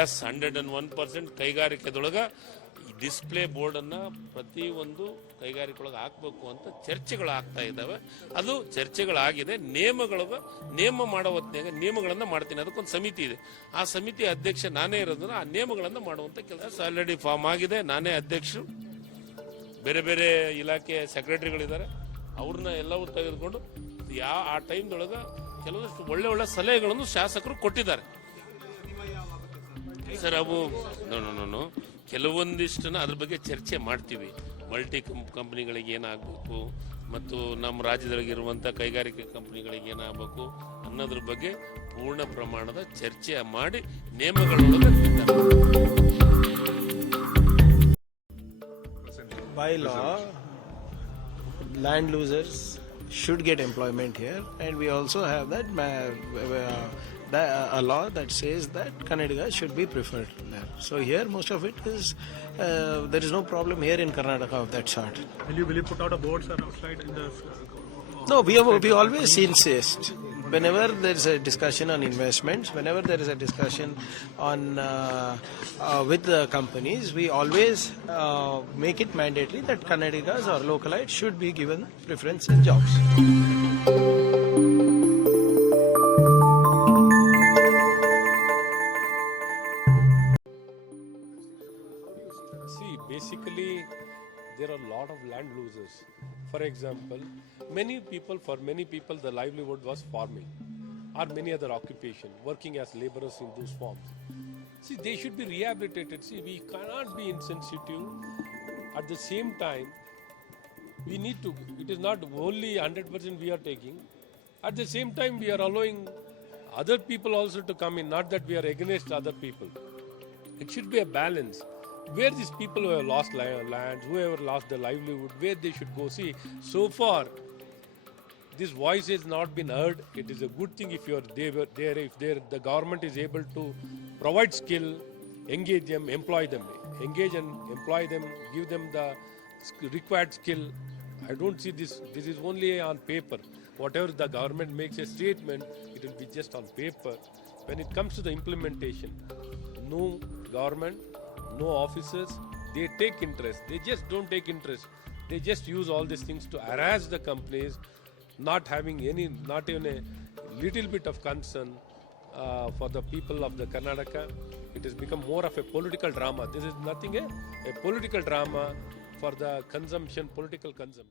S 101% ಕೈಗಾರಿಕೆದೊಳಗೆ display ಬೋರ್ಡನ್ನು ಪ್ರತಿಯೊಂದು ಕೈಗಾರಿಕೆಯೊಳಗೆ ಹಾಕಬೇಕು ಅಂತ ಚರ್ಚೆಗಳು ಆಗ್ತಾ ಇದ್ದಾವೆ. ಅದು ಚರ್ಚೆಗಳಾಗಿದೆ. ನೇಮ ಮಾಡೋ ಹೊತ್ತಿನಾಗ ನಿಯಮಗಳನ್ನು ಮಾಡ್ತೀನಿ. ಅದಕ್ಕೊಂದು ಸಮಿತಿ ಇದೆ. ಆ ಸಮಿತಿ ಅಧ್ಯಕ್ಷ ನಾನೇ ಇರೋದನ್ನ ಆ ನಿಯಮಗಳನ್ನು ಮಾಡುವಂಥ ಕೆಲಸ ಆಲ್ರೆಡಿ ಫಾರ್ಮ್ ಆಗಿದೆ. ನಾನೇ ಅಧ್ಯಕ್ಷರು. ಬೇರೆ ಬೇರೆ ಇಲಾಖೆ ಸೆಕ್ರೆಟರಿಗಳಿದ್ದಾರೆ. ಅವ್ರನ್ನ ಎಲ್ಲವೂ ತೆಗೆದುಕೊಂಡು ಆ ಟೈಮ್ದೊಳಗೆ ಕೆಲವಷ್ಟು ಒಳ್ಳೆ ಸಲಹೆಗಳನ್ನು ಶಾಸಕರು ಕೊಟ್ಟಿದ್ದಾರೆ. ಸರ್ ಅವು ಕೆಲವೊಂದಿಷ್ಟನ್ನ ಅದ್ರ ಬಗ್ಗೆ ಚರ್ಚೆ ಮಾಡ್ತೀವಿ. ಮಲ್ಟಿ ಕಂಪ್ನಿಗಳಿಗೆ ಏನಾಗಬೇಕು ಮತ್ತು ನಮ್ಮ ರಾಜ್ಯದೊಳಗಿರುವಂಥ ಕೈಗಾರಿಕೆ ಕಂಪ್ನಿಗಳಿಗೆ ಏನಾಗಬೇಕು ಅನ್ನೋದ್ರ ಬಗ್ಗೆ ಪೂರ್ಣ ಪ್ರಮಾಣದ ಚರ್ಚೆ ಮಾಡಿ ನೇಮಗಳೊಳಗೆ By law, land losers should get employment here, and we also have a law that says that Kannadigas should be preferred there. So here most of it is there is no problem here in Karnataka of that sort. Will you put out a board, sir, outside in the? No, we always insist. Whenever there is a discussion on investments, whenever there is a discussion on with the companies, we always make it mandatory that Kannadigas or localites should be given preference in jobs. See, basically, there are a lot of land losers. For example, for many people, the livelihood was farming or many other occupation, working as laborers in those farms. See, they should be rehabilitated. See, we cannot be insensitive. At the same time, we need to, it is not only 100% we are taking. At the same time, we are allowing other people also to come in, not that we are against other people. It should be a balance. Where these people who have lost lands, whoever lost their livelihood, where they should go. See, so far, this voice has not been heard. It is a good thing if you are there, if the government is able to provide skill, engage them, employ them. Engage and employ them, give them the required skill. I don't see this is only on paper. Whatever the government makes a statement, it will be just on paper. When it comes to the implementation, no government, no officers, they take interest. They just don't take interest. They just use all these things to harass the companies, not even a little bit of concern for the people of the Karnataka. It has become more of a political drama. This is nothing a political drama for the political consumption.